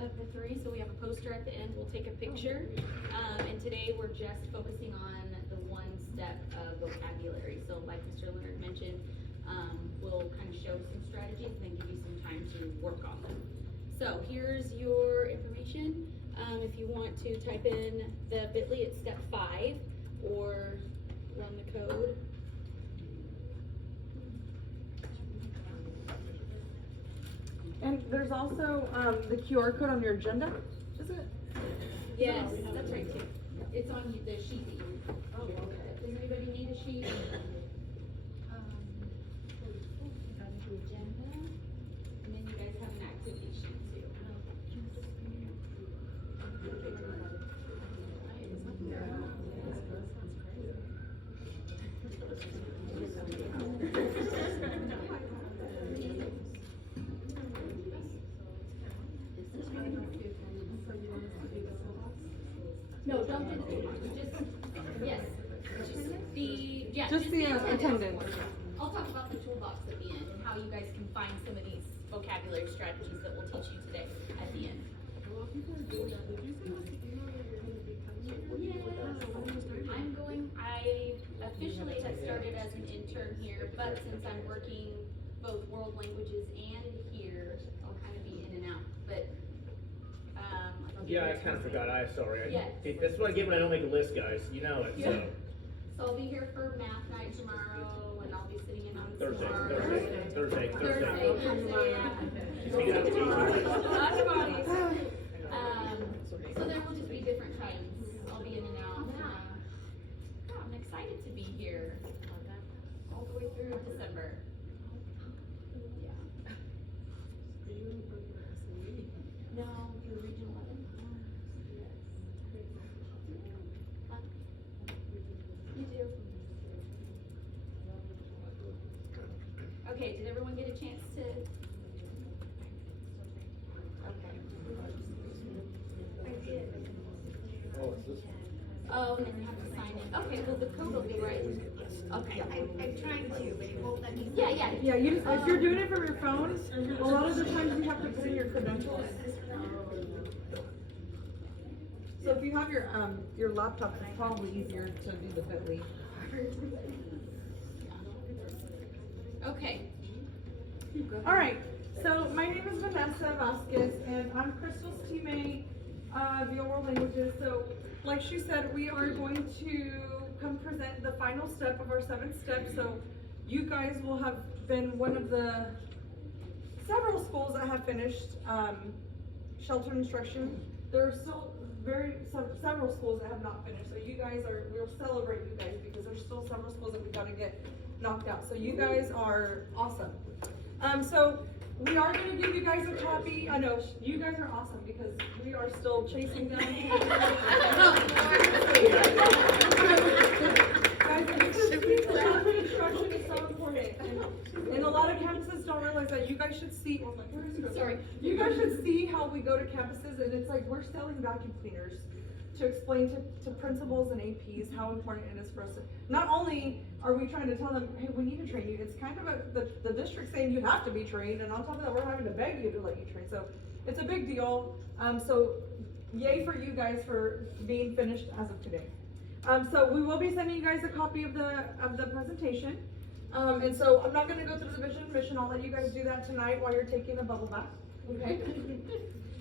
of the three, so we have a poster at the end, we'll take a picture. And today we're just focusing on the one step of vocabulary. So like Mr. Leonard mentioned, we'll kind of show some strategies and then give you some time to work on them. So here's your information. If you want to type in the bit.ly, it's step 5, or run the code. And there's also the QR code on your agenda, is it? Yes, that's right too. It's on the sheet that you. Oh, okay. Does anybody need a sheet? The agenda, and then you guys have an activity sheet too. No, don't do the toolbox. Just the attendance. I'll talk about the toolbox at the end and how you guys can find some of these vocabulary strategies that we'll teach you today at the end. I officially have started as an intern here, but since I'm working both world languages and here, I'll kind of be in and out. But yeah, I kind of forgot. Sorry. Yes. This is what I get when I don't make a list, guys. You know it. Yeah. So. So I'll be here for math night tomorrow, and I'll be sitting in on Thursday. tomorrow. Thursday. Yeah. She's hanging out with you. Lots of bodies. So there will just be different times. I'll be in and out. Yeah, I'm excited to be here. All the way through December. Yeah. No, you're region 11. Huh? You do. Okay, did everyone get a chance to? Okay. I did. Oh, it's this one. Oh, and then you have to sign in. Okay, well, the code will be right. Okay. I'm trying to, but it won't let me. Yeah. Yeah, you just, if you're doing it from your phone, a lot of the times you have to put in your credentials. So if you have your laptop, it's probably easier to do the bit.ly. Okay. All right, so my name is Vanessa Vasquez, and I'm Crystal's teammate via World Languages. So, like she said, we are going to come present the final step of our 7th step. So, you guys will have been one of the several schools that have finished sheltered instruction. There are still several schools that have not finished. So, we'll celebrate you guys because there's still several schools that we got to get knocked out. So, you guys are awesome. So we are going to give you guys a copy. I know you guys are awesome because we are still chasing them. Guys, sheltered instruction is so important, and a lot of campuses don't realize that. You guys should see. Oh my goodness, sorry. You guys should see how we go to campuses, and it's like we're selling vacuum cleaners to explain to principals and APs how important it is for us to. Not only are we trying to tell them, hey, we need to train you, it's kind of the district saying you have to be trained, and on top of that, we're having to beg you to let you train. So it's a big deal. So yay for you guys for being finished as of today. So we will be sending you guys a copy of the presentation. And so I'm not going to go through the vision and mission. I'll let you guys do that tonight while you're taking a bubble bath. Okay.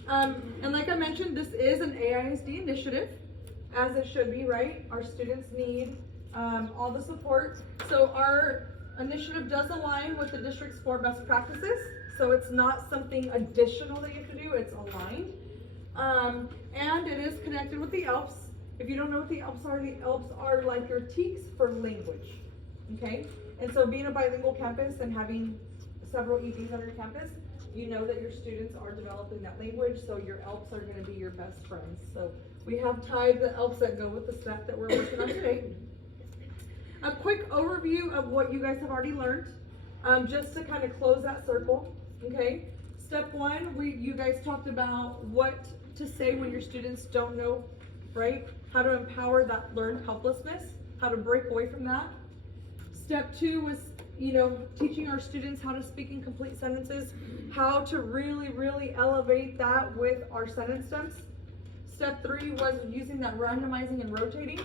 And like I mentioned, this is an AISD initiative, as it should be, right? Our students need all the support. So our initiative does align with the district's 4 best practices. So it's not something additional that you have to do, it's aligned. And it is connected with the ELPS. If you don't know what the ELPS are like your TEKS for language, okay? And so being a bilingual campus and having several EDs on your campus, you know that your students are developing that language, so your ELPS are going to be your best friends. So we have tied the ELPS that go with the step that we're working on today. A quick overview of what you guys have already learned, just to kind of close that circle, okay? Step 1, you guys talked about what to say when your students don't know, right? How to empower that learned helplessness, how to break away from that. Step 2 was teaching our students how to speak in complete sentences, how to really elevate that with our sentence stems. Step 3 was using that randomizing and rotating,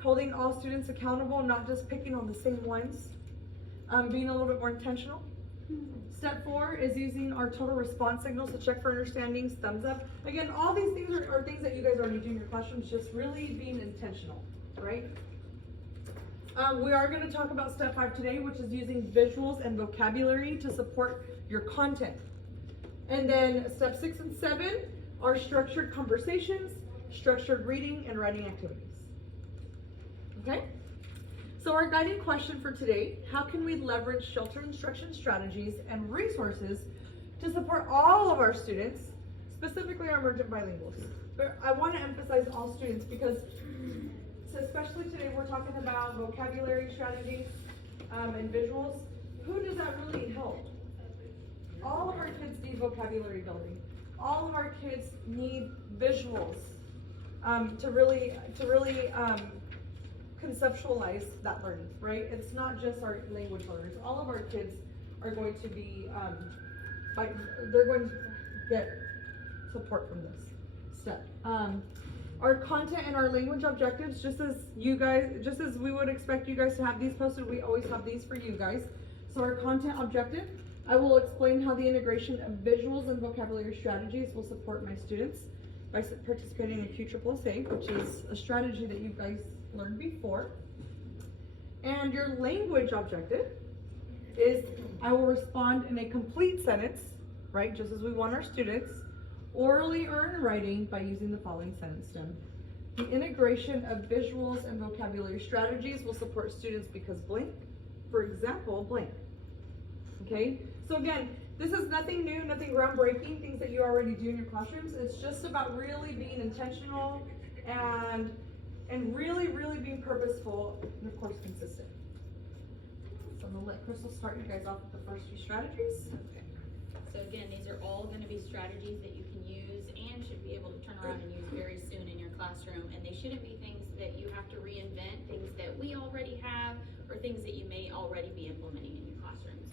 holding all students accountable, not just picking on the same ones, being a little bit more intentional. Step 4 is using our total response signals to check for understandings, thumbs up. Again, all these things are things that you guys already do in your classrooms, just really being intentional, right? We are going to talk about step 5 today, which is using visuals and vocabulary to support your content. And then step 6 and 7 are structured conversations, structured reading and writing activities. Okay? So our guiding question for today, how can we leverage shelter instruction strategies and resources to support all of our students, specifically our emergent bilinguals? But I want to emphasize all students because, so especially today we're talking about vocabulary strategies and visuals. Who does that really help? All of our kids need vocabulary building. All of our kids need visuals to really conceptualize that learning, right? It's not just our language learners. All of our kids are going to be, they're going to get support from this step. Our content and our language objectives, just as we would expect you guys to have these posted, we always have these for you guys. So our content objective, I will explain how the integration of visuals and vocabulary strategies will support my students by participating in QAAA, which is a strategy that you guys learned before. And your language objective is I will respond in a complete sentence, right, just as we want our students, orally or in writing by using the following sentence stem. The integration of visuals and vocabulary strategies will support students because blank, for example, blank. Okay, so again, this is nothing new, nothing groundbreaking, things that you already do in your classrooms. It's just about really being intentional and really being purposeful and of course consistent. So I'm gonna let Crystal start you guys off with the first few strategies. Okay. So again, these are all going to be strategies that you can use and should be able to turn around and use very soon in your classroom. And they shouldn't be things that you have to reinvent, things that we already have, or things that you may already be implementing in your classrooms.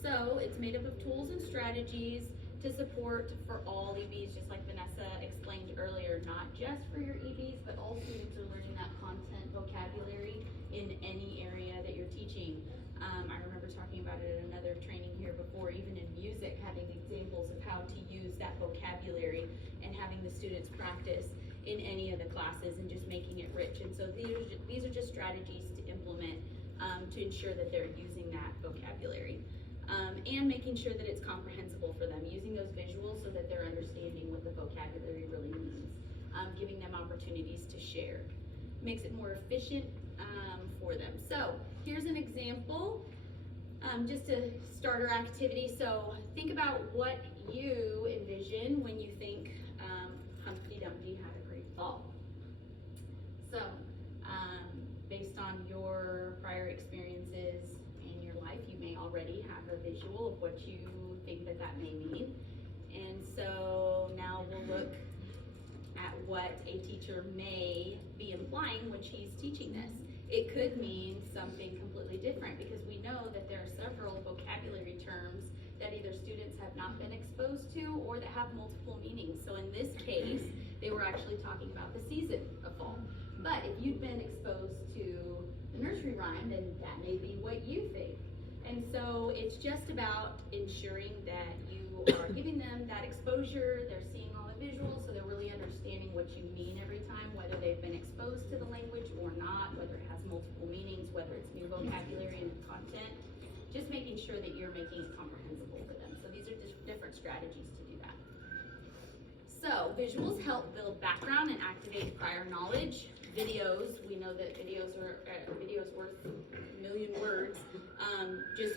So it's made up of tools and strategies to support for all EBs, just like Vanessa explained earlier, not just for your EBs, but all students are learning that content vocabulary in any area that you're teaching. I remember talking about it at another training here before, even in music, having examples of how to use that vocabulary and having the students practice in any of the classes and just making it rich. And so these are just strategies to implement to ensure that they're using that vocabulary. And making sure that it's comprehensible for them, using those visuals so that they're understanding what the vocabulary really means, giving them opportunities to share. Makes it more efficient for them. So here's an example, just to start our activity. So think about what you envision when you think Humpty Dumpty had a great fall. So based on your prior experiences in your life, you may already have a visual of what you think that may mean. And so now we'll look at what a teacher may be implying when she's teaching this. It could mean something completely different because we know that there are several vocabulary terms that either students have not been exposed to or that have multiple meanings. So in this case, they were actually talking about the season of fall. But if you've been exposed to the nursery rhyme, then that may be what you think. And so it's just about ensuring that you are giving them that exposure, they're seeing all the visuals, so they're really understanding what you mean every time, whether they've been exposed to the language or not, whether it has multiple meanings, whether it's new vocabulary and content, just making sure that you're making it comprehensible for them. So these are just different strategies to do that. So visuals help build background and activate prior knowledge. Videos, we know that videos worth a million words. Just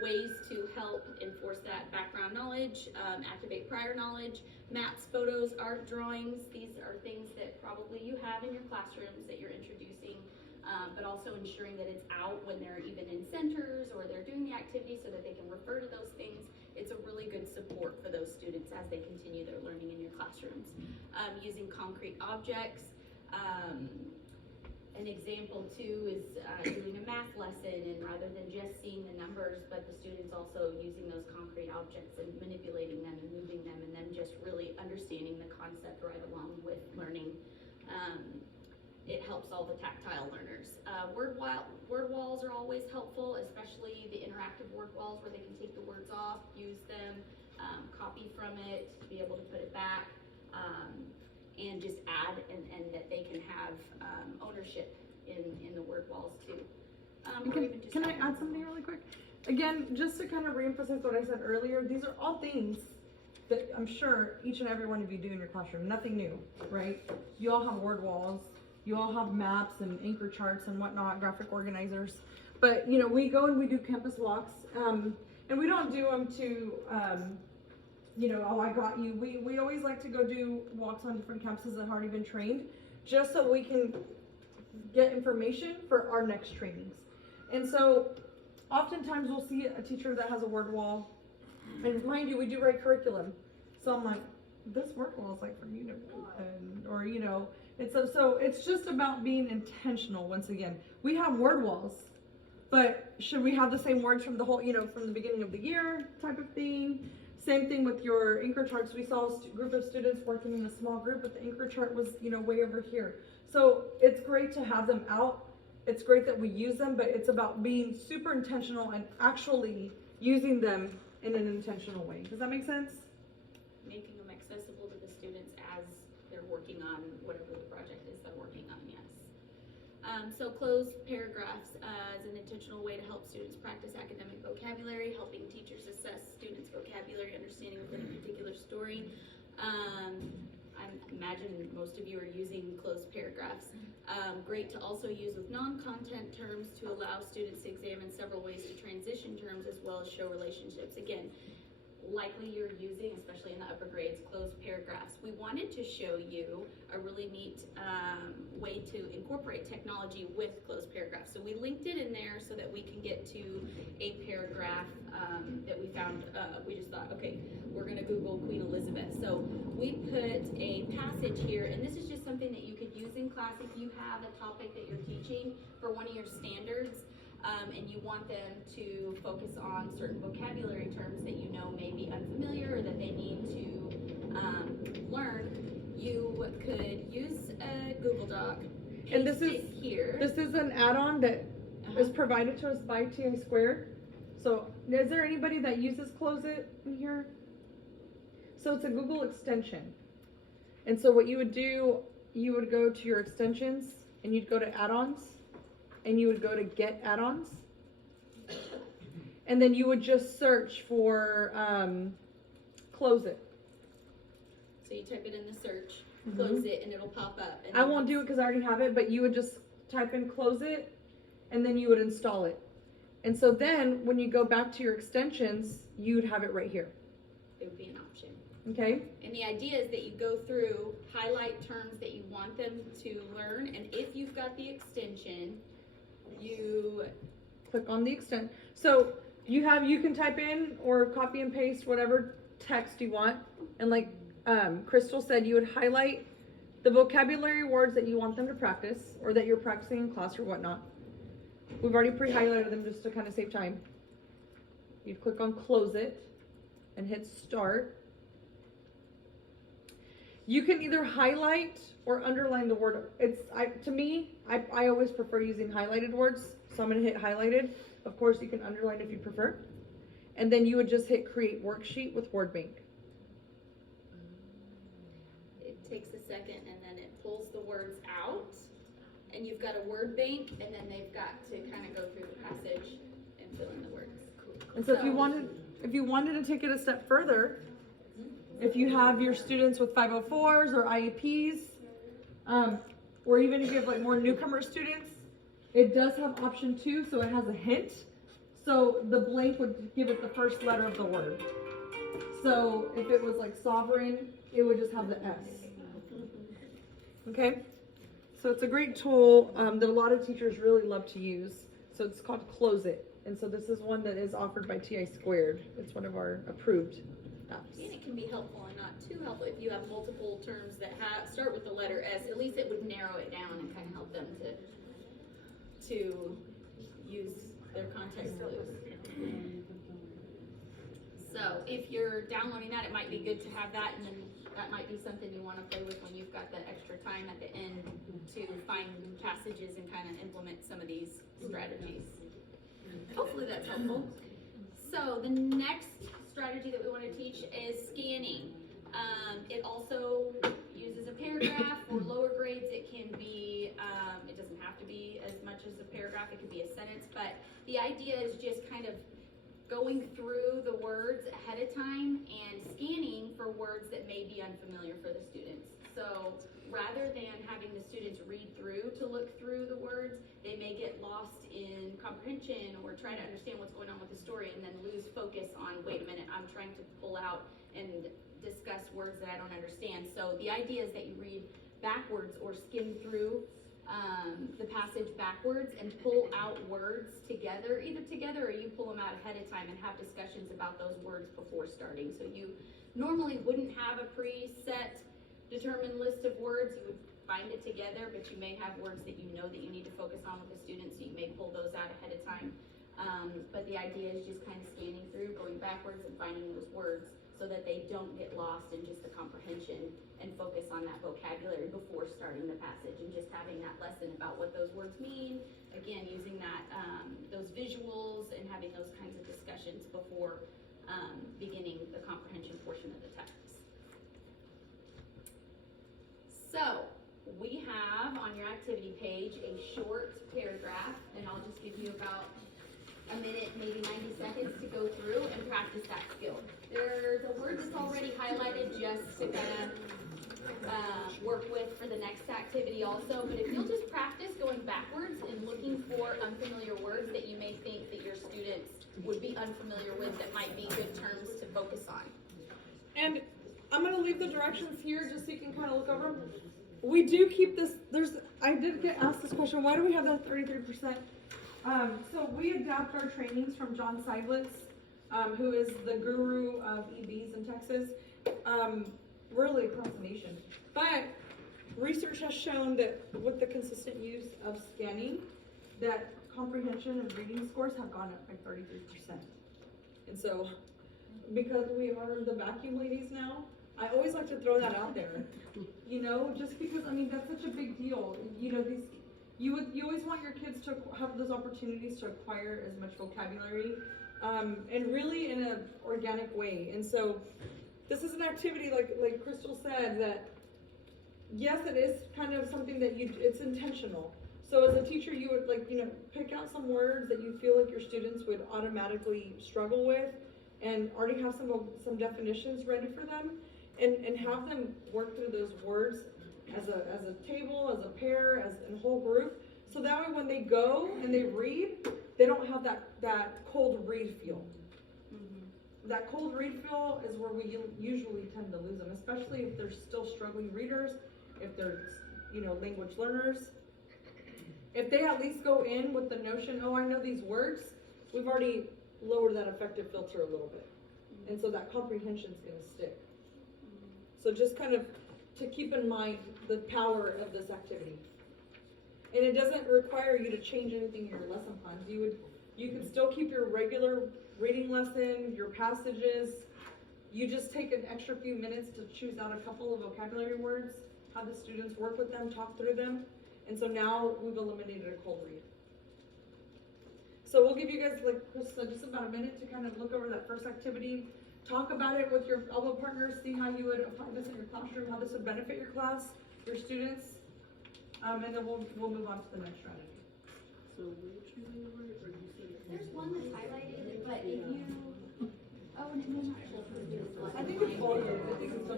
ways to help enforce that background knowledge, activate prior knowledge. Maps, photos, art, drawings, these are things that probably you have in your classrooms that you're introducing, but also ensuring that it's out when they're even in centers or they're doing the activity so that they can refer to those things. It's a really good support for those students as they continue their learning in your classrooms. Using concrete objects, An example too is doing a math lesson, and rather than just seeing the numbers, but the students also using those concrete objects and manipulating them and moving them, and then just really understanding the concept right along with learning. It helps all the tactile learners. Word walls are always helpful, especially the interactive word walls where they can take the words off, use them, copy from it, be able to put it back. And just add and that they can have ownership in the word walls too. Or even just Can I add something really quick? Again, just to kind of reemphasize what I said earlier, these are all things that I'm sure each and every one of you do in your classroom. Nothing new, right? You all have word walls, you all have maps and anchor charts and whatnot, graphic organizers. But you know, we go and we do campus walks, and we don't do them to you know, oh, I got you. We always like to go do walks on different campuses that have already been trained, just so we can get information for our next trainings. And so, oftentimes we'll see a teacher that has a word wall, and mind you, we do write curriculum. So I'm like, this word wall is like from unit 1, or you know, so it's just about being intentional. Once again, we have word walls, but should we have the same words from the whole, you know, from the beginning of the year type of thing? Same thing with your anchor charts. We saw a group of students working in a small group, but the anchor chart was, you know, way over here. So it's great to have them out. It's great that we use them, but it's about being super intentional and actually using them in an intentional way. Does that make sense? Making them accessible to the students as they're working on whatever the project is they're working on, yes. So closed paragraphs is an intentional way to help students practice academic vocabulary, helping teachers assess students' vocabulary understanding within a particular story. I imagine most of you are using closed paragraphs. Great to also use with non-content terms to allow students to examine several ways to transition terms as well as show relationships. Again, likely you're using, especially in the upper grades, closed paragraphs. We wanted to show you a really neat way to incorporate technology with closed paragraphs. So we linked it in there so that we can get to a paragraph that we found. We just thought, okay, we're gonna Google Queen Elizabeth. So we put a passage here, and this is just something that you could use in class if you have a topic that you're teaching for one of your standards. And you want them to focus on certain vocabulary terms that you know may be unfamiliar or that they need to learn, you could use a Google Doc. And this is here. This is an add-on that is provided to us by TA Squared. So is there anybody that uses Close It in here? So it's a Google extension. And so what you would do, you would go to your extensions and you'd go to add-ons. And you would go to get add-ons, and then you would just search for Close It. So you type it in the search, close it, and it'll pop up. And I won't do it because I already have it, but you would just type in Close It, and then you would install it. And so then when you go back to your extensions, you'd have it right here. It would be an option. Okay? And the idea is that you go through, highlight terms that you want them to learn, and if you've got the extension, you click on the extent. So you can type in or copy and paste whatever text you want, and like Crystal said, you would highlight the vocabulary words that you want them to practice or that you're practicing in class or whatnot. We've already pre-highlighted them just to kind of save time. You'd click on Close It and hit Start. You can either highlight or underline the word. To me, I always prefer using highlighted words, so I'm gonna hit highlighted. Of course, you can underline if you prefer. And then you would just hit Create Worksheet with WordBank. It takes a second and then it pulls the words out, and you've got a word bank, and then they've got to kind of go through the passage and fill in the words. And so if you wanted to take it a step further, if you have your students with 504s or IEPs, or even if you have like more newcomer students, it does have option 2, so it has a hint. So the blank would give it the first letter of the word. So if it was like sovereign, it would just have the S. Okay? So it's a great tool that a lot of teachers really love to use. So it's called Close It. And so this is one that is offered by TA Squared. It's one of our approved apps. And it can be helpful and not too helpful if you have multiple terms that start with the letter S. At least it would narrow it down and kind of help them to to use their context clues. So if you're downloading that, it might be good to have that, and then that might be something you wanna play with when you've got the extra time at the end to find passages and kind of implement some of these strategies. Hopefully that's helpful. So the next strategy that we wanna teach is scanning. It also uses a paragraph. For lower grades, it can be, it doesn't have to be as much as a paragraph, it could be a sentence, but the idea is just kind of going through the words ahead of time and scanning for words that may be unfamiliar for the students. So rather than having the students read through to look through the words, they may get lost in comprehension or try to understand what's going on with the story and then lose focus on, wait a minute, I'm trying to pull out and discuss words that I don't understand. So the idea is that you read backwards or skim through the passage backwards and pull out words together, either together or you pull them out ahead of time and have discussions about those words before starting. So you normally wouldn't have a preset determined list of words, you would find it together, but you may have words that you know that you need to focus on with the students, so you may pull those out ahead of time. But the idea is just kind of scanning through, going backwards and finding those words so that they don't get lost in just the comprehension and focus on that vocabulary before starting the passage and just having that lesson about what those words mean. Again, using that, those visuals and having those kinds of discussions before beginning the comprehension portion of the text. So, we have on your activity page a short paragraph, and I'll just give you about a minute, maybe 90 seconds to go through and practice that skill. There's a word that's already highlighted just to kind of work with for the next activity also, but if you'll just practice going backwards and looking for unfamiliar words that you may think that your students would be unfamiliar with that might be good terms to focus on. And I'm gonna leave the directions here just so you can kind of look over them. We do keep this, I did get asked this question, why do we have that 33%? So we adapt our trainings from John Seidlitz, who is the guru of EBs in Texas, really across the nation. But research has shown that with the consistent use of scanning, that comprehension and reading scores have gone up by 33%. And so, because we are the vacuum ladies now, I always like to throw that out there. You know, just because, I mean, that's such a big deal. You know, you always want your kids to have those opportunities to acquire as much vocabulary, and really in an organic way. And so, this is an activity, like Crystal said, that yes, it is kind of something that it's intentional. So as a teacher, you would pick out some words that you feel like your students would automatically struggle with, and already have some definitions ready for them, and have them work through those words as a table, as a pair, as a whole group. So that way when they go and they read, they don't have that cold read feel. That cold read feel is where we usually tend to lose them, especially if they're still struggling readers, if they're, language learners. If they at least go in with the notion, oh, I know these words, we've already lowered that affective filter a little bit. And so that comprehension is going to stick. So just kind of to keep in mind the power of this activity. And it doesn't require you to change anything in your lesson plans. You can still keep your regular reading lesson, your passages. You just take an extra few minutes to choose out a couple of vocabulary words, have the students work with them, talk through them. And so now we've eliminated a cold read. So we'll give you guys, like Chris said, just about a minute to kind of look over that first activity, talk about it with your elbow partners, see how you would apply this in your classroom, how this would benefit your class, your students, and then we'll move on to the next strategy. So were you choosing the word, or you said? There's one that's highlighted, but if you, oh, and it may not show for you. I think it's both. I think it's the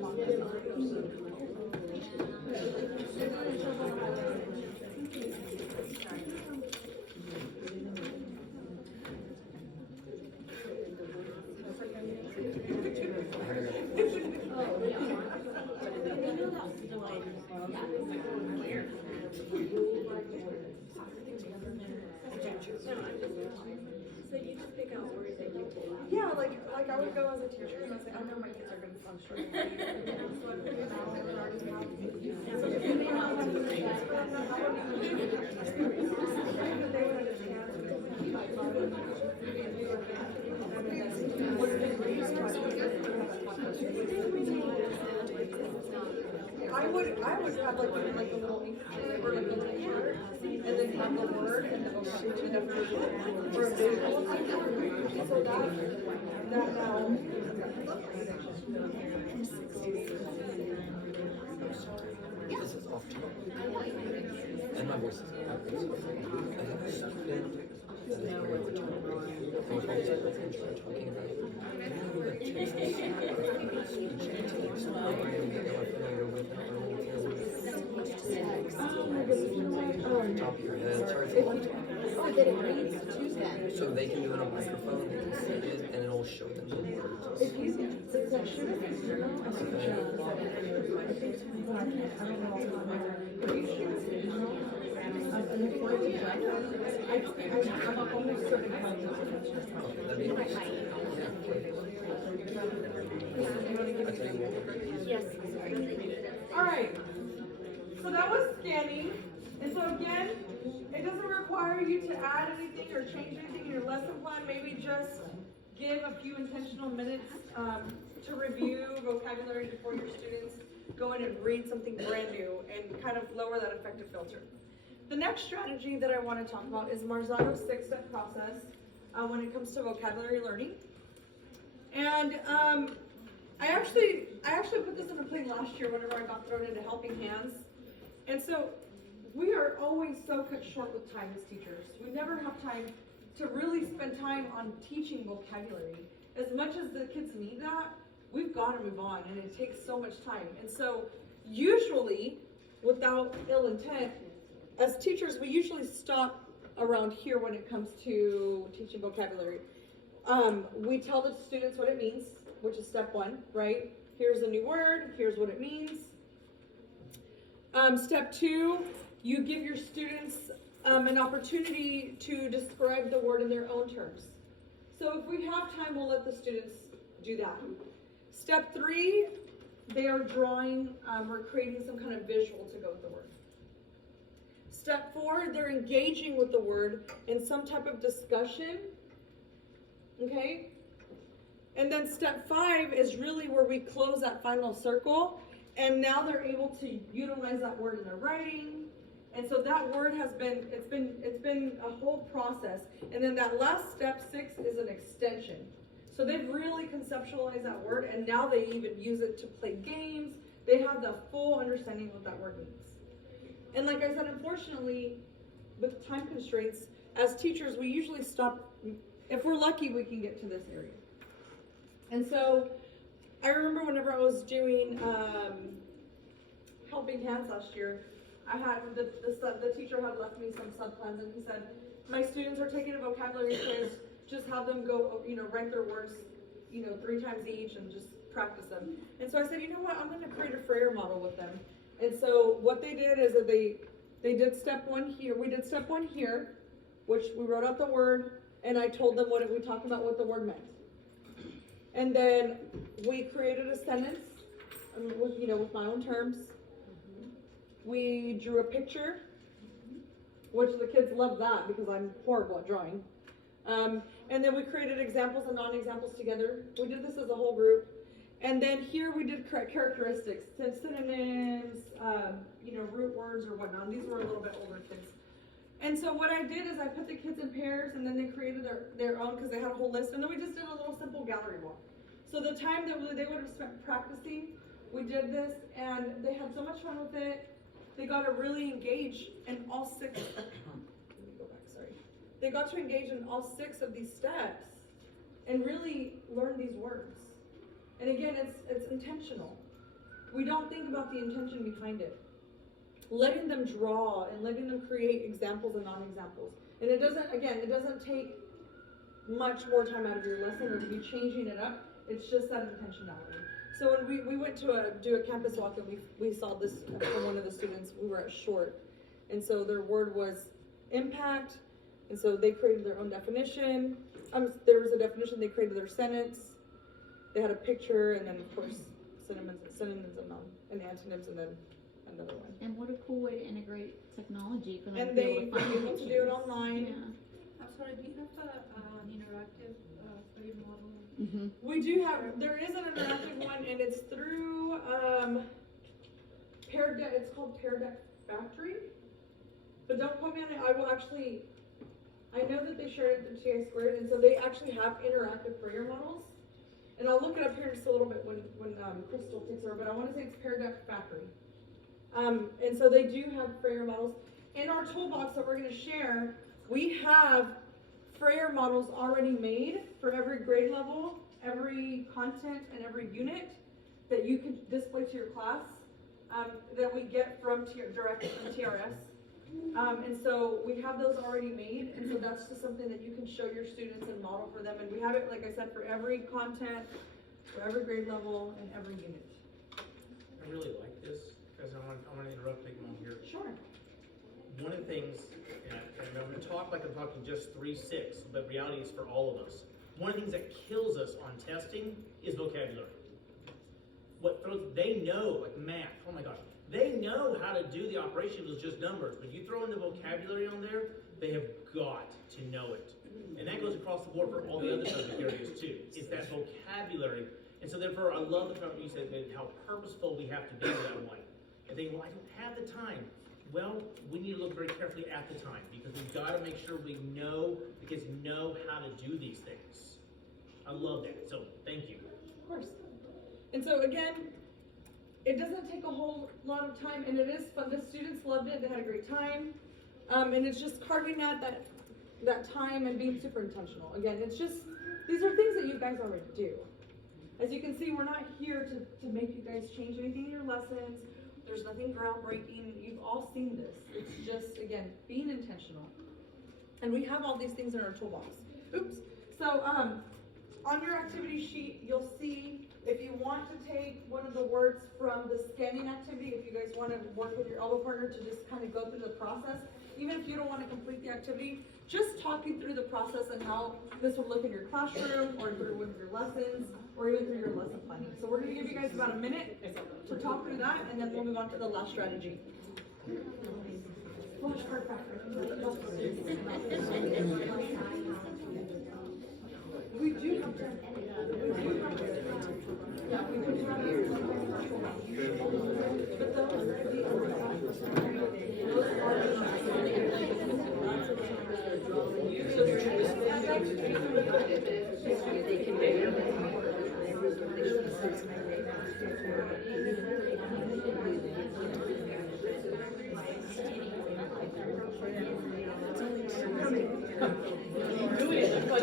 So you just pick out words that you pull out. Yeah, like I would go as a teacher and I was like, I know my kids are gonna fall short. of these. And so I figured out that I already have. So depending on how much I ask for them, I wouldn't even do it. Because they would understand. I would have like a little ink or like a little chart, and then have the word and the vocabulary definition or a visual. So that now. This is off tomorrow. And my voice is off. I have something that is very much on my brain. I was always talking about speech techniques, programming that you're familiar with, not really top of your head. Sorry for Oh, that it reads to them. So they can do it on microphone, they can see it, and it'll show them the words. If you, there's a should have been zero, I think, I don't know, but you should, and if we're to I'm almost certain how to. That'd be nice. Yes. Alright, so that was scanning, and so again, it doesn't require you to add anything or change anything in your lesson plan, maybe just give a few intentional minutes to review vocabulary before your students go in and read something brand new and kind of lower that effective filter. The next strategy that I want to talk about is Marzado's 6-step process when it comes to vocabulary learning. And I actually put this in a play last year whenever I got thrown into Helping Hands. And so we are always so cut short with time as teachers. We never have time to really spend time on teaching vocabulary. As much as the kids need that, we've got to move on, and it takes so much time. And so usually, without ill intent, as teachers, we usually stop around here when it comes to teaching vocabulary. We tell the students what it means, which is step 1, right? Here's a new word, here's what it means. Step 2, you give your students an opportunity to describe the word in their own terms. So if we have time, we'll let the students do that. Step 3, they are drawing or creating some kind of visual to go with the word. Step 4, they're engaging with the word in some type of discussion. Okay? And then step 5 is really where we close that final circle, and now they're able to utilize that word in their writing. And so that word has been, it's been a whole process. And then that last step, 6, is an extension. So they've really conceptualized that word, and now they even use it to play games. They have the full understanding of what that word means. And like I said, unfortunately, with time constraints, as teachers, we usually stop. If we're lucky, we can get to this area. And so I remember whenever I was doing Helping Hands last year, I had the teacher had left me some sub-plans, and he said, my students are taking a vocabulary quiz, just have them go, write their words, 3 times each and just practice them. And so I said, you know what, I'm going to create a Frayer model with them. And so what they did is that they did step 1 here. We did step 1 here, which we wrote out the word, and I told them we talked about what the word meant. And then we created a sentence, with my own terms. We drew a picture, which the kids love that because I'm horrible at drawing. And then we created examples and non-examples together. We did this as a whole group. And then here we did characteristics, synonyms, root words or whatnot. These were a little bit older kids. And so what I did is I put the kids in pairs, and then they created their own because they had a whole list. And then we just did a little simple gallery walk. So the time that they would have spent practicing, we did this, and they had so much fun with it. They got to really engage in all 6. Let me go back, sorry. They got to engage in all 6 of these steps and really learn these words. And again, it's intentional. We don't think about the intention behind it. Letting them draw and letting them create examples and non-examples. And it doesn't take much more time out of your lesson or to be changing it up. It's just that intentionality. So when we went to do a campus walk, and we saw this from one of the students, we were at Short. And so their word was impact. And so they created their own definition. There was a definition, they created their sentence. they had a picture and then of course synonyms and antonyms and then another one. And what a cool way to integrate technology for them And to be able they to find were able to do it online. Yeah. I'm sorry, do you have an interactive study model? Mm-hmm. We do have, there is an interactive one and it's through, Pear Deck, it's called Pear Deck Factory. But don't quote me on it, I will actually, I know that they shared it through TI Squared, and so they actually have interactive prayer models. And I'll look it up here in just a little bit when Crystal takes over, but I wanna say it's Pear Deck Factory. And so they do have prayer models. In our toolbox that we're gonna share, we have Frayer models already made for every grade level, every content, and every unit that you can display to your class, that we get from direct from TRS. And so we have those already made, and so that's just something that you can show your students and model for them. And we have it, like I said, for every content, for every grade level, and every unit. I really like this, because I want to interrupt Big Mom here. Sure. One of the things, and I'm going to talk like I'm talking just 3-6, but reality is for all of us. One of the things that kills us on testing is vocabulary. They know, like math, oh my gosh, they know how to do the operation with just numbers, but you throw in the vocabulary on there, they have got to know it. And that goes across the board for all the other subject areas too. It's that vocabulary. And so therefore, I love the fact that you said that how purposeful we have to be with that one. And thinking, well, I don't have the time. Well, we need to look very carefully at the time, because we've got to make sure we know, the kids know how to do these things. I love that. So thank you. Of course. And so again, it doesn't take a whole lot of time, and it is fun. The students loved it. They had a great time. And it's just carving out that time and being super intentional. Again, it's just, these are things that you guys already do. As you can see, we're not here to make you guys change anything in your lessons. There's nothing groundbreaking. You've all seen this. It's just, again, being intentional. And we have all these things in our toolbox. Oops. So, on your activity sheet, you'll see if you want to take one of the words from the scanning activity, if you guys want to work with your elbow partner to just kind of go through the process, even if you don't want to complete the activity, just talking through the process and how this would look in your classroom or through with your lessons or even through your lesson planning. So we're going to give you guys about a minute to talk through that, and then we'll move on to the last strategy. Flashcard factory. We do have to. Yeah, we do have but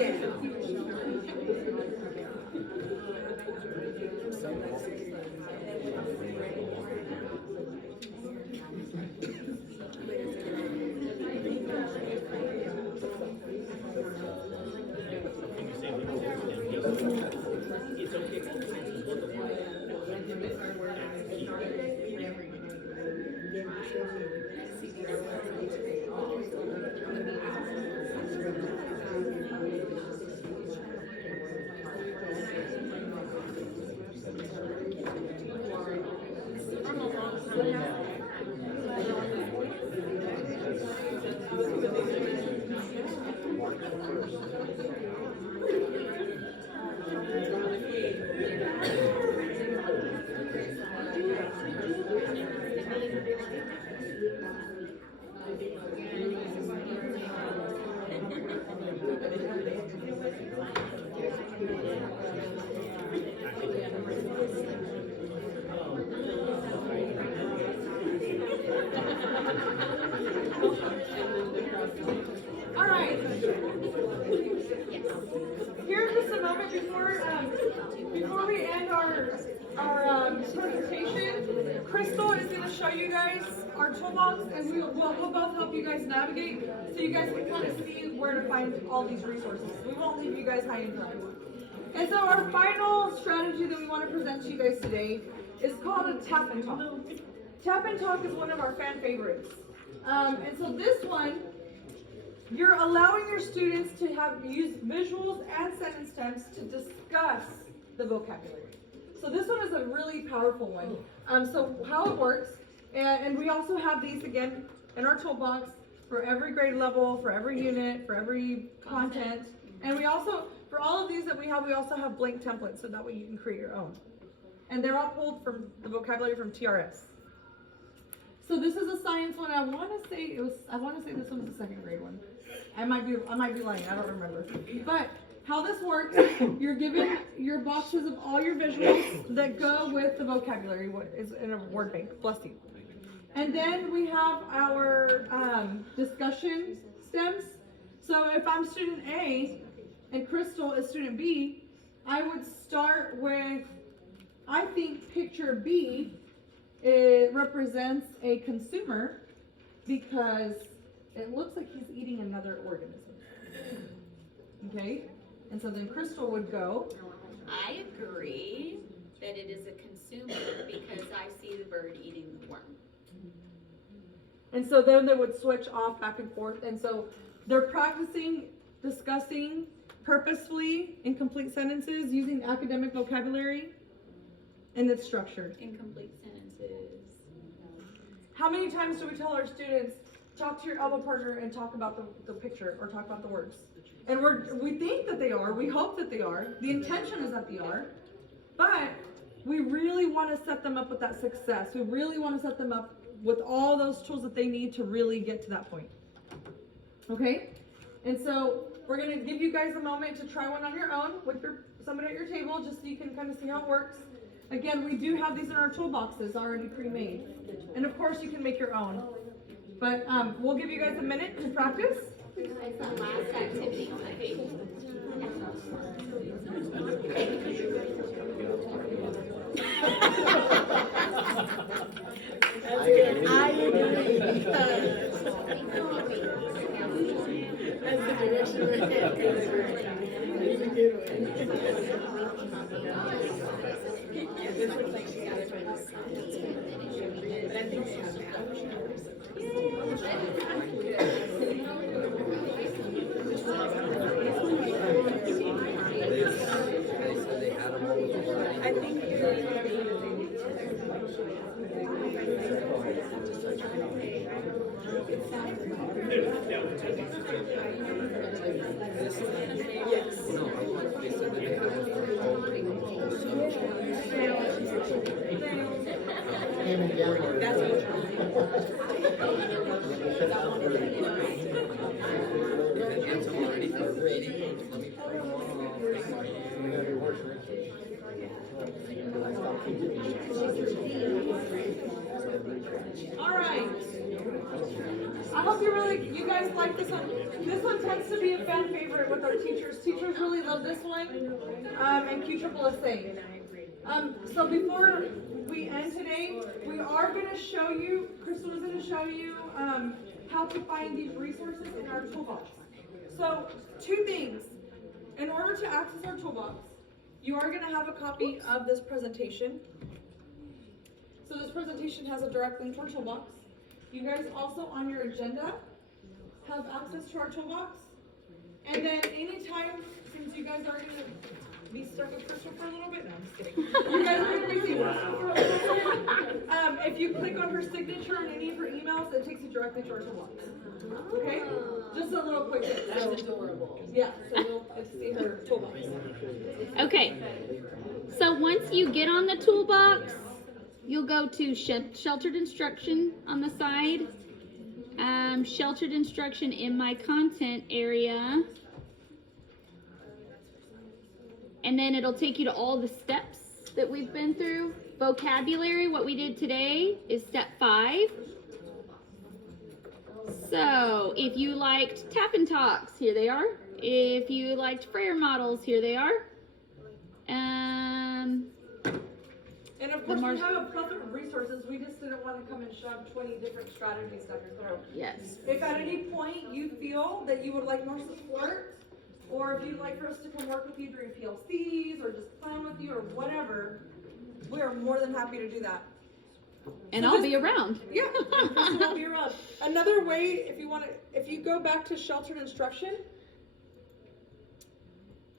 all right. Here's just a moment before we end our presentation. Crystal is going to show you guys our toolbox, and we'll both help you guys navigate so you guys can kind of see where to find all these resources. We won't leave you guys high and dry. And so our final strategy that we want to present to you guys today is called a tap and talk. Tap and talk is one of our fan favorites. And so this one, you're allowing your students to use visuals and sentence stems to discuss the vocabulary. So this one is a really powerful one. So how it works, and we also have these again in our toolbox for every grade level, for every unit, for every content. And we also, for all of these that we also have blank templates so that way you can create your own. And they're all pulled from the vocabulary from TRS. So this is a science one. I want to say this one's the second grade one. I might be lying. I don't remember. But how this works, you're given your boxes of all your visuals that go with the vocabulary, what is in a word bank. Bless you. And then we have our discussion stems. So if I'm student A and Crystal is student B, I would start with, I think picture B, it represents a consumer because it looks like he's eating another organism. Okay? And so then Crystal would go. I agree that it is a consumer because I see the bird eating the worm. And so then they would switch off back and forth. And so they're practicing, discussing purposefully incomplete sentences using academic vocabulary, and it's structured. Incomplete sentences. How many times do we tell our students, talk to your elbow partner and talk about the picture or talk about the words? And we think that they are, we hope that they are, the intention is that they are, but we really want to set them up with that success. We really want to set them up with all those tools that they need to really get to that point. Okay? And so we're going to give you guys a moment to try one on your own with somebody at your table just so you can kind of see how it works. Again, we do have these in our toolboxes already pre-made. And of course you can make your own. But we'll give you guys a minute to practice. It's the last activity on the page. I agree because that's the direction we're heading. It's a good This looks like she got it from the science. But I think she has They had them all with the I think yes. No, they said that they had one for all That's already for reading. Let me put them All right. I hope you guys like this one. This one tends to be a fan favorite with our teachers. Teachers really love this one, and QSSA. So before we end today, we are going to show you, Crystal is going to show you how to find these resources in our toolbox. So 2 things. In order to access our toolbox, you are going to have a copy of this presentation. So this presentation has a direct link to our toolbox. You guys also on your agenda have access to our toolbox. And then anytime, since you guys are going to be stuck with Crystal for a little bit, no, I'm just kidding. You guys are going to be seeing Crystal for a little bit. If you click on her signature in any of her emails, it takes you directly to our toolbox. Okay? Just a little quick tip. That's adorable. Yeah, so you'll get to see her toolbox. Okay, so once you get on the toolbox, you'll go to sheltered instruction on the side, sheltered instruction in my content area, and then it'll take you to all the steps that we've been through. Vocabulary, what we did today is step 5. So if you liked tap and talks, here they are. If you liked Frayer models, here they are. And of course, we have a plethora of resources. We just didn't want to come and shove 20 different strategies down your throat. Yes. If at any point you feel that you would like more support, or if you'd like for us to come work with you during PLCs, or just plan with you, or whatever, we are more than happy to do that. And So I'll just- be around. Yeah, we'll be around. Another way, if you go back to sheltered instruction,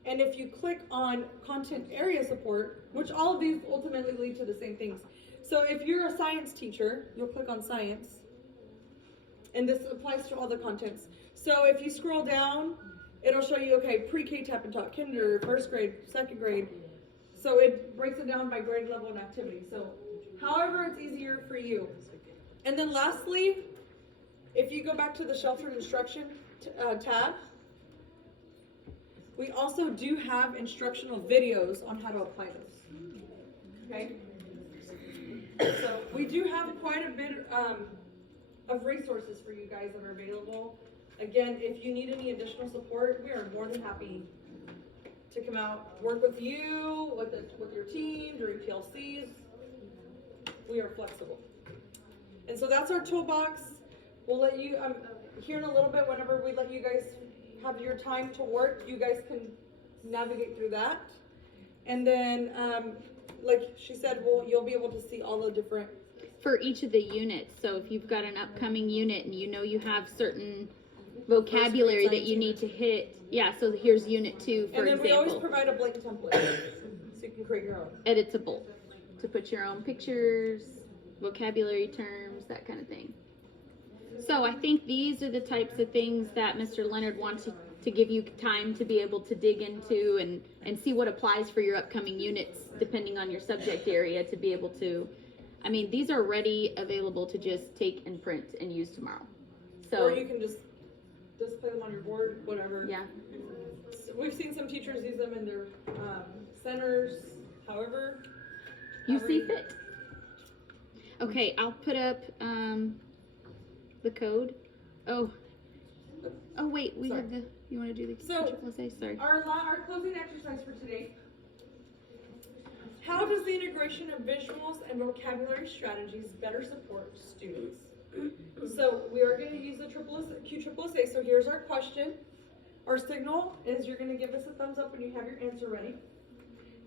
And if you click on content area support, which all of these ultimately lead to the same things. So if you're a science teacher, you'll click on science. And this applies to all the contents. So if you scroll down, it'll show you, okay, pre-K tap and talk, kinder, first grade, second grade. So it breaks it down by grade level and activity. So however it's easier for you. And then lastly, if you go back to the sheltered instruction tab, we also do have instructional videos on how to apply those. Okay? So we do have quite a bit of resources for you guys that are available. Again, if you need any additional support, we are more than happy to come out, work with you, with your team during PLCs. We are flexible. And so that's our toolbox. We'll let you, here in a little bit, whenever we let you guys have your time to work, you guys can navigate through that. And then, like she said, you'll be able to see all the different. For each of the units, so if you've got an upcoming unit and you know you have certain vocabulary that you need to hit, yeah, so here's unit 2, for example. And then we always example. provide a blank template, so you can create your own. Editable, to put your own pictures, vocabulary terms, that kind of thing. So I think these are the types of things that Mr. Leonard wants to give you time to be able to dig into and see what applies for your upcoming units, depending on your subject area, to be able to, I mean, these are ready, available to just take and print and use tomorrow. So, Or you can just display them on your board, whatever. yeah. So we've seen some teachers use them in their centers, however. You see fit. Okay, I'll put up the code. Oh wait, we Sorry. have the. You want to do the So, QAA? Sorry. Our closing exercise for today. How does the integration of visuals and vocabulary strategies better support students? So we are going to use the QAAA. So here's our question. Our signal is you're going to give us a thumbs up when you have your answer ready.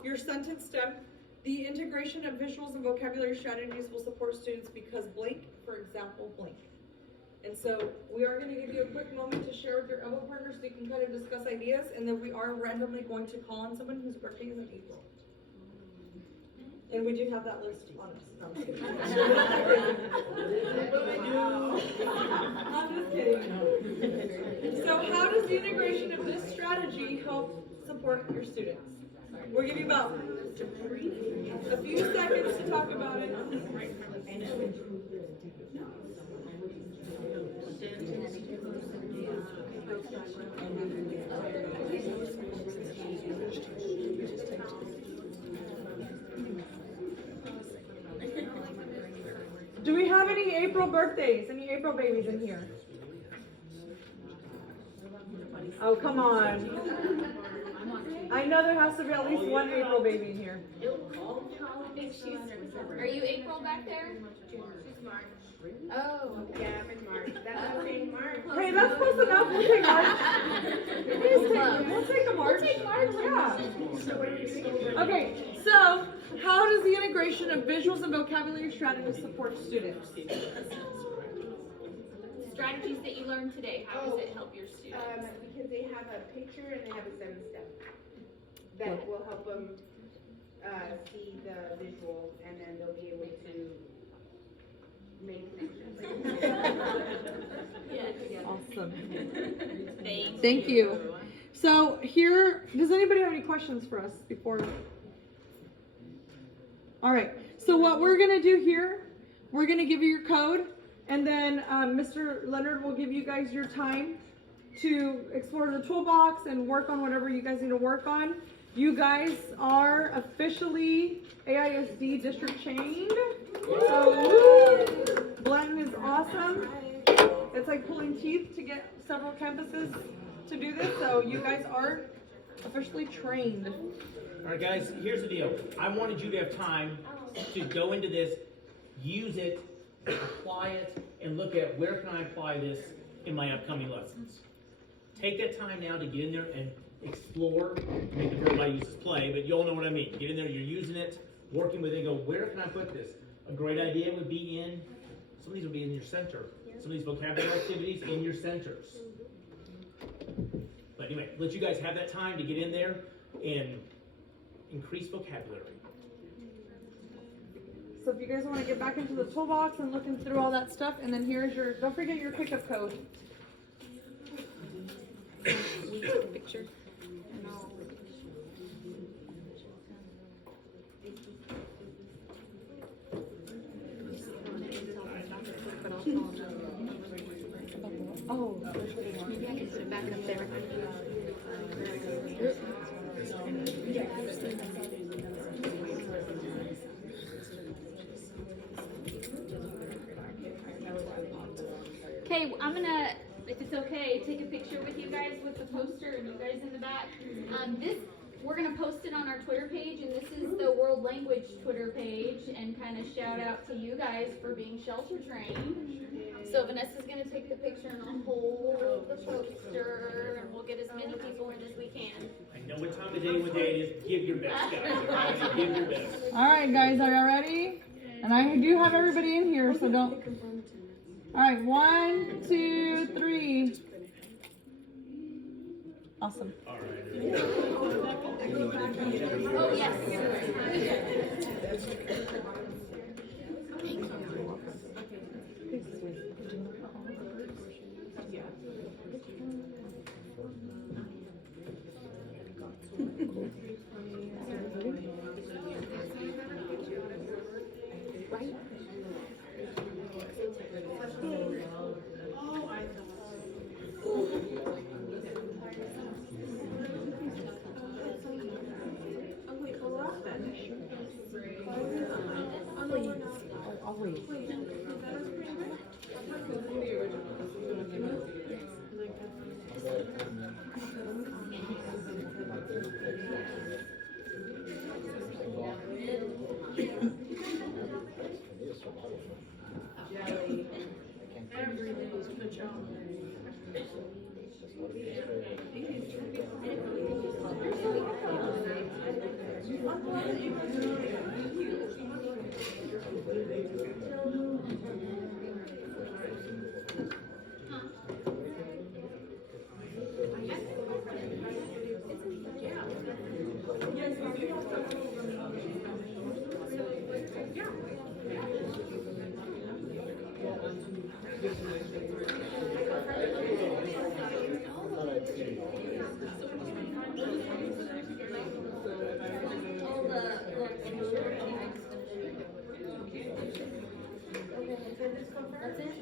Your sentence stem. The integration of visuals and vocabulary strategies will support students because blank, for example, blank. And so we are going to give you a quick moment to share with your elbow partners so you can kind of discuss ideas, and then we are randomly going to call on someone whose birthday is in April. And we do have that list on us. No, I'm just kidding. I'm just kidding. So how does the integration of this strategy help support your students? We'll give you about a few seconds to talk about it. Do we have any April birthdays? Any April babies in here? Oh, come on. I know there has to be at least one April baby in here. Are you April back there? Oh, Yeah, I'm in March. That's okay, March. Hey, that's close enough. We'll take March. We'll take a March. Yeah. Okay, so how does the integration of visuals and vocabulary strategies support students? strategies that you learned today, how does it help your students? Because they have a picture and they have a 7-step that will help them see the visual, and then they'll be able to make connections. Awesome. Thank you. So here, does anybody have any questions for us before? All right, so what we're gonna do here, we're gonna give you your code, and then Mr. Leonard will give you guys your time to explore the toolbox and work on whatever you guys need to work on. You guys are officially AISD district chained. So Blanton is awesome. It's like pulling teeth to get several campuses to do this. So you guys are officially trained. All right, guys, here's the deal. I wanted you to have time to go into this, use it, apply it, and look at where can I apply this in my upcoming lessons. Take that time now to get in there and explore. I think everybody uses play, but you all know what I mean. Get in there, you're using it, working with it, and go, where can I put this? A great idea would be in, some of these would be in your center. Some of these vocabulary activities in your centers. But anyway, let you guys have that time to get in there. and increase vocabulary. So if you guys wanna get back into the toolbox and looking through all that stuff, and then here's your, don't forget your pickup code. Picture. Oh. Maybe I can sit back up there. Okay, I'm gonna, if it's okay, take a picture with you guys with the poster and you guys in the back. We're gonna post it on our Twitter page, and this is the World Language Twitter page, and kind of shout out to you guys for being shelter trained. So Vanessa's gonna take the picture and I'll hold the poster, and we'll get as many people in as we can. I know what time of day, what day it is. Give your best, guys. All right? Give your best. All right, guys, are y'all ready? And I do have everybody in here, so don't. All right, 1, 2, 3. Awesome. All right. Oh, yes. That's it?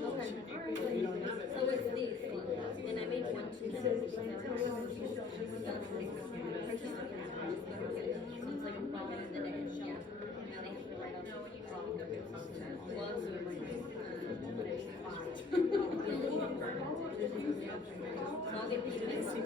Okay. So it's these ones, and I made 1, 2, 3. So it's like a ball in the edge, yeah. And then they have to write up was so I'll get these next two.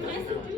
Yes.